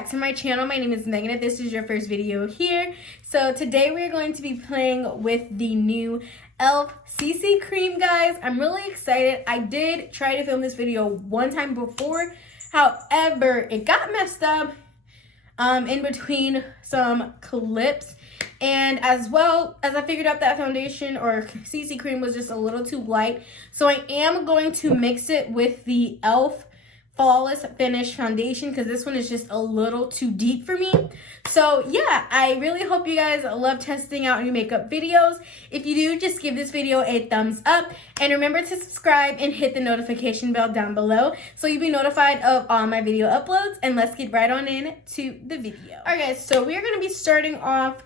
back to my channel. My name is Megan. If this is your first video here. So today we're going to be playing with the new e.l.f. CC cream, guys. I'm really excited. I did try to film this video one time before. However, it got messed up in between some clips. And as well as I figured out that foundation or CC cream was just a little too light. So I am going to mix it with the e.l.f. Flawless Finish foundation because this one is just a little too deep for me. So yeah, I really hope you guys love testing out new makeup videos. If you do, just give this video a thumbs up and remember to subscribe and hit the notification bell down below so you'll be notified of all my video uploads. And let's get right on in to the video. Alright guys, so we're going to be starting off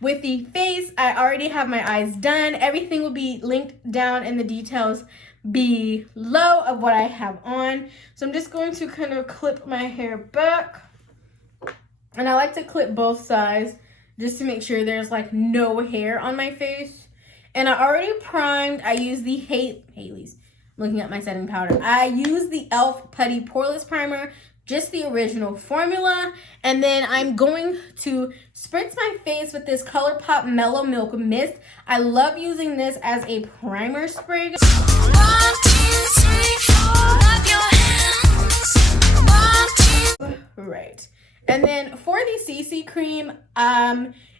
with the face. I already have my eyes done. Everything will be linked down in the details below of what I have on. So I'm just going to kind of clip my hair back. And I like to clip both sides just to make sure there's like no hair on my face. And I already primed. I use the Haley's. Looking at my setting powder. I use the e.l.f. Putty Poreless Primer, just the original formula. And then I'm going to spritz my face with this Colourpop Mellow Milk Mist. I love using this as a primer spray. 1, 2, 3, 4, clap your hands. 1, 2. Right. And then for the CC cream,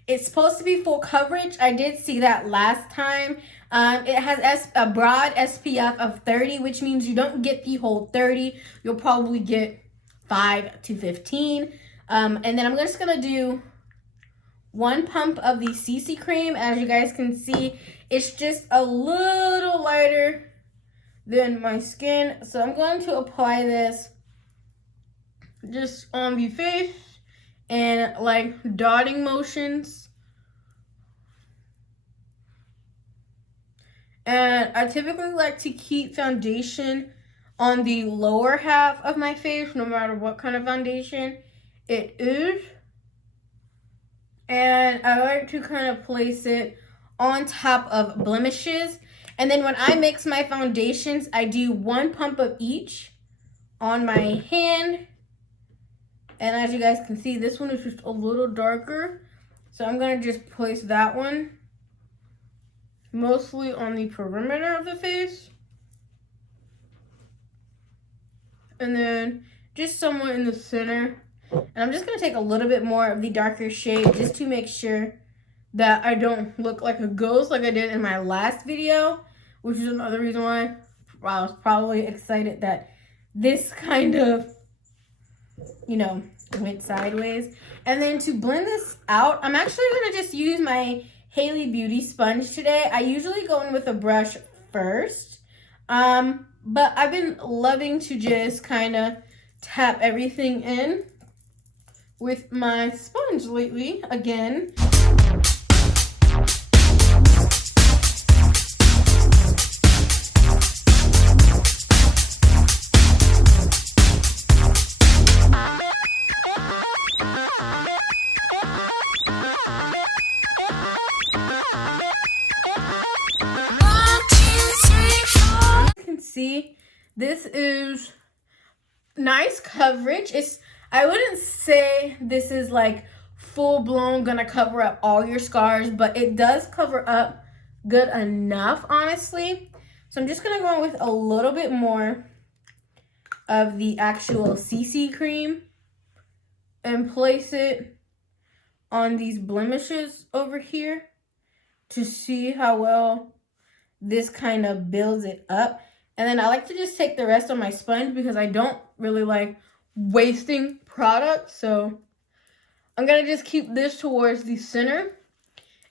it's supposed to be full coverage. I did see that last time. It has a broad SPF of 30, which means you don't get the whole 30. You'll probably get 5 to 15. And then I'm just gonna do 1 pump of the CC cream. As you guys can see, it's just a little lighter than my skin. So I'm going to apply this just on the face and like dotting motions. And I typically like to keep foundation on the lower half of my face, no matter what kind of foundation it is. And I like to kind of place it on top of blemishes. And then when I mix my foundations, I do 1 pump of each on my hand. And as you guys can see, this one is just a little darker. So I'm going to just place that one mostly on the perimeter of the face. And then just somewhere in the center. And I'm just going to take a little bit more of the darker shade just to make sure that I don't look like a ghost like I did in my last video. Which is another reason why I was probably excited that this kind of, you know, went sideways. And then to blend this out, I'm actually going to just use my Haley Beauty sponge today. I usually go in with a brush first. But I've been loving to just kind of tap everything in with my sponge lately, again. See, this is nice coverage. I wouldn't say this is like full-blown gonna cover up all your scars, but it does cover up good enough, honestly. So I'm just gonna go in with a little bit more of the actual CC cream and place it on these blemishes over here to see how well this kind of builds it up. And then I like to just take the rest on my sponge because I don't really like wasting product. So I'm going to just keep this towards the center.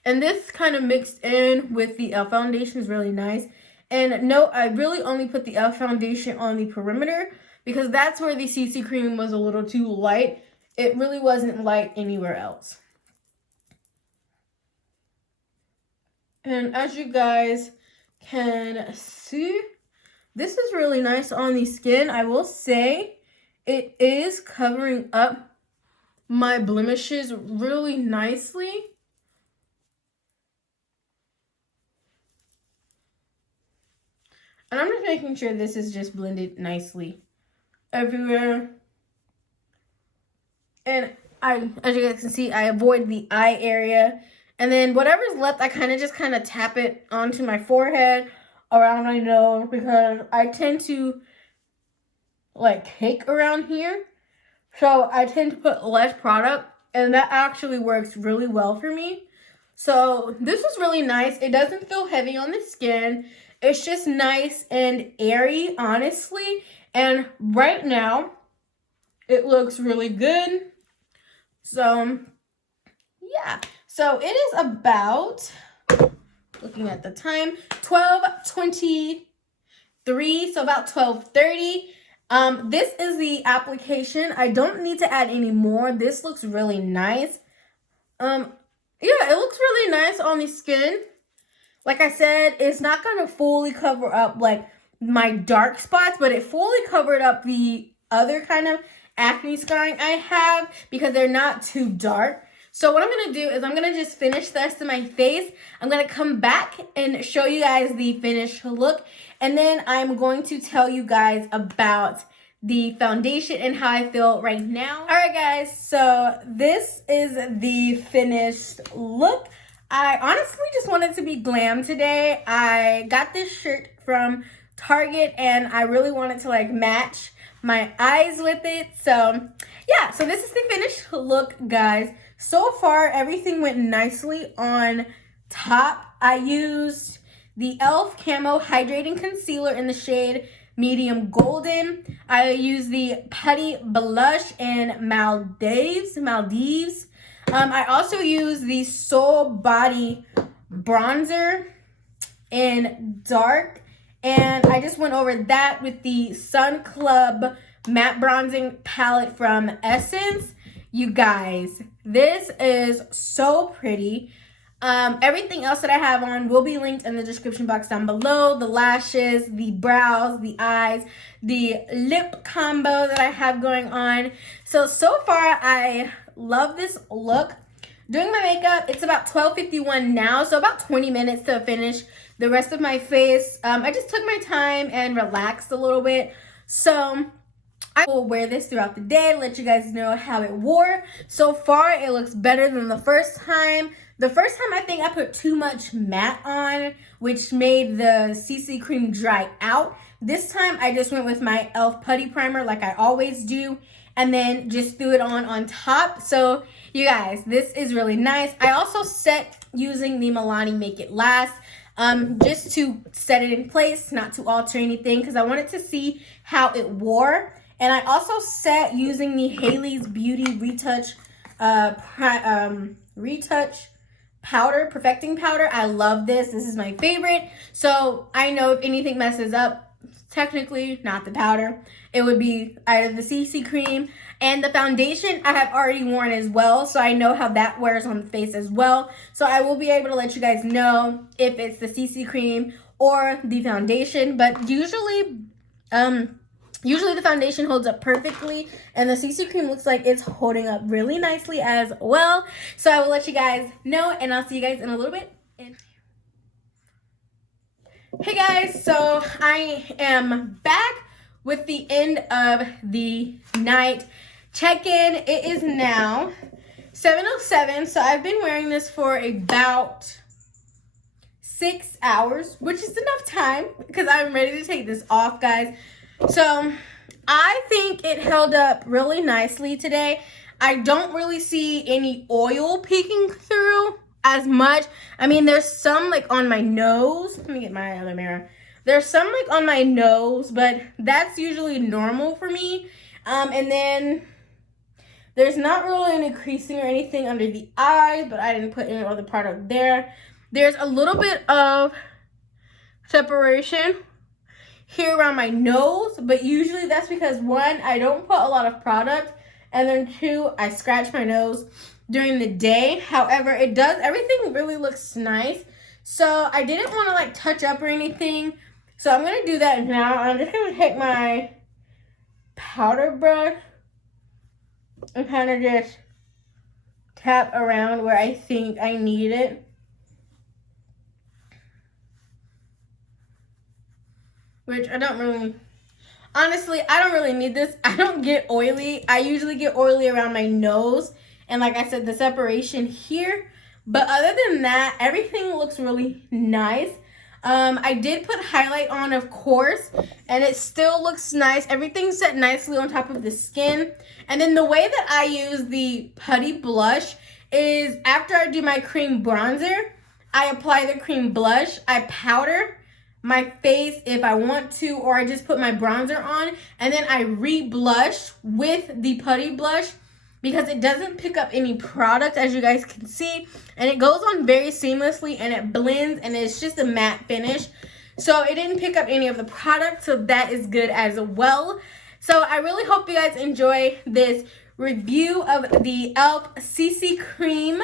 And this kind of mixed in with the e.l.f. foundation is really nice. And no, I really only put the e.l.f. foundation on the perimeter because that's where the CC cream was a little too light. It really wasn't light anywhere else. And as you guys can see, this is really nice on the skin. I will say it is covering up my blemishes really nicely. And I'm just making sure this is just blended nicely everywhere. And as you guys can see, I avoid the eye area. And then whatever's left, I kind of tap it onto my forehead, around my nose, because I tend to like cake around here. So I tend to put less product, and that actually works really well for me. So this is really nice. It doesn't feel heavy on the skin. It's just nice and airy, honestly. And right now, it looks really good. So, yeah. So it is about, looking at the time, 12:23, so about 12:30. This is the application. I don't need to add any more. This looks really nice. Yeah, it looks really nice on the skin. Like I said, it's not going to fully cover up like my dark spots, but it fully covered up the other kind of acne scarring I have because they're not too dark. So what I'm going to do is I'm going to just finish the rest of my face. I'm going to come back and show you guys the finished look. And then I'm going to tell you guys about the foundation and how I feel right now. All right, guys. So this is the finished look. I honestly just wanted to be glam today. I got this shirt from Target and I really wanted to like match my eyes with it. So yeah, so this is the finished look, guys. So far, everything went nicely on top. I used the e.l.f. Camo Hydrating Concealer in the shade Medium Golden. I used the Putty Blush in Maldives. I also used the Soul Body Bronzer in Dark. And I just went over that with the Sun Club Matte Bronzing Palette from Essence. You guys, this is so pretty. Everything else that I have on will be linked in the description box down below. The lashes, the brows, the eyes, the lip combo that I have going on. So far, I love this look. Doing my makeup, it's about 12:51 now, so about 20 minutes to finish the rest of my face. I just took my time and relaxed a little bit. So I will wear this throughout the day, let you guys know how it wore. So far, it looks better than the first time. The first time, I think I put too much matte on, which made the CC cream dry out. This time, I just went with my e.l.f. Putty Primer like I always do, and then just threw it on top. So, you guys, this is really nice. I also set using the Milani Make It Last, just to set it in place, not to alter anything, because I wanted to see how it wore. And I also set using the Haley's Beauty Retouch powder, perfecting powder. I love this. This is my favorite. So I know if anything messes up, technically not the powder, it would be either the CC cream and the foundation I have already worn as well. So I know how that wears on the face as well. So I will be able to let you guys know if it's the CC cream or the foundation. But usually the foundation holds up perfectly, and the CC cream looks like it's holding up really nicely as well. So I will let you guys know, and I'll see you guys in a little bit. Hey guys, so I am back with the end of the night check-in. It is now 7:07, so I've been wearing this for about 6 hours, which is enough time because I'm ready to take this off, guys. So I think it held up really nicely today. I don't really see any oil peeking through as much. I mean, there's some like on my nose. Let me get my other mirror. There's some like on my nose, but that's usually normal for me. And then there's not really any creasing or anything under the eyes, but I didn't put any other product there. There's a little bit of separation here around my nose, but usually that's because one, I don't put a lot of product, and then two, I scratch my nose during the day. However, everything really looks nice. So I didn't want to like touch up or anything. So I'm going to do that now. I'm just going to take my powder brush and kind of just tap around where I think I need it. Which I don't Honestly, I don't really need this. I don't get oily. I usually get oily around my nose. And like I said, the separation here. But other than that, everything looks really nice. I did put highlight on, of course, and it still looks nice. Everything's set nicely on top of the skin. And then the way that I use the Putty blush is after I do my cream bronzer, I apply the cream blush, I powder my face if I want to, or I just put my bronzer on, and then I re-blush with the Putty blush because it doesn't pick up any product, as you guys can see, and it goes on very seamlessly, and it blends, and it's just a matte finish. So it didn't pick up any of the product, so that is good as well. So I really hope you guys enjoy this review of the e.l.f. CC Cream,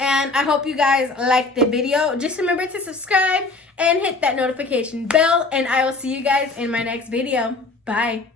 and I hope you guys like the video. Just remember to subscribe and hit that notification bell, and I will see you guys in my next video. Bye.